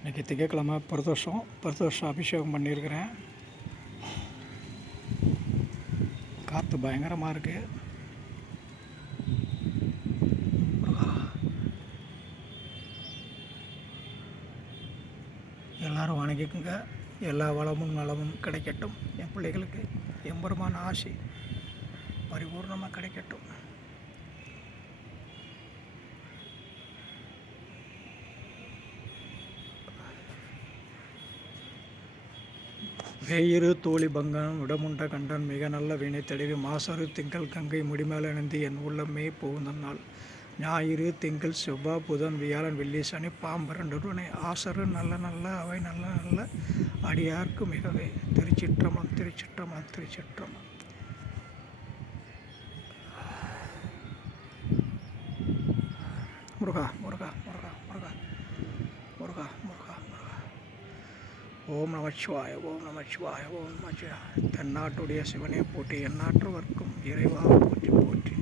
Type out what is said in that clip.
இன்றைக்கி திங்கக்கிழமை பிரதோஷம் அபிஷேகம் பண்ணியிருக்கிறேன். காற்று பயங்கரமாக இருக்குது. எல்லோரும் வணங்கிக்குங்க. எல்லா வளமும் நலமும் கிடைக்கட்டும். என் பிள்ளைகளுக்கு எம்பெருமான ஆசி பரிபூர்ணமாக கிடைக்கட்டும். வேயிறு தோழி பங்கன் விடமுண்ட கண்டன் மிக நல்ல வினை தெளிவு மாசரு திங்கள் கங்கை முடிமேலணிந்து என் உள்ளமே புகுந்தனால் ஞாயிறு திங்கள் செவ்வாய் புதன் வியாழன் வெள்ளி சனி பாம்பிரண்டுடனே ஆசரு நல்ல நல்ல அவை நல்ல நல்ல அடியார்க்கு மிகவே. திருச்சிற்றம்பலம் திருச்சிற்றம்பலம் திருச்சிற்றம்பலம். முருகா முருகா முருகா முருகா முருகா முருகா முருகா. ஓம் நமச்சிவாய ஓம் நமச்சிவாய ஓம் நமச்சிவாய. தென்னாட்டுடைய சிவனே போற்றி எந்நாட்டவர்க்கும் இறைவா போற்றி போற்றி.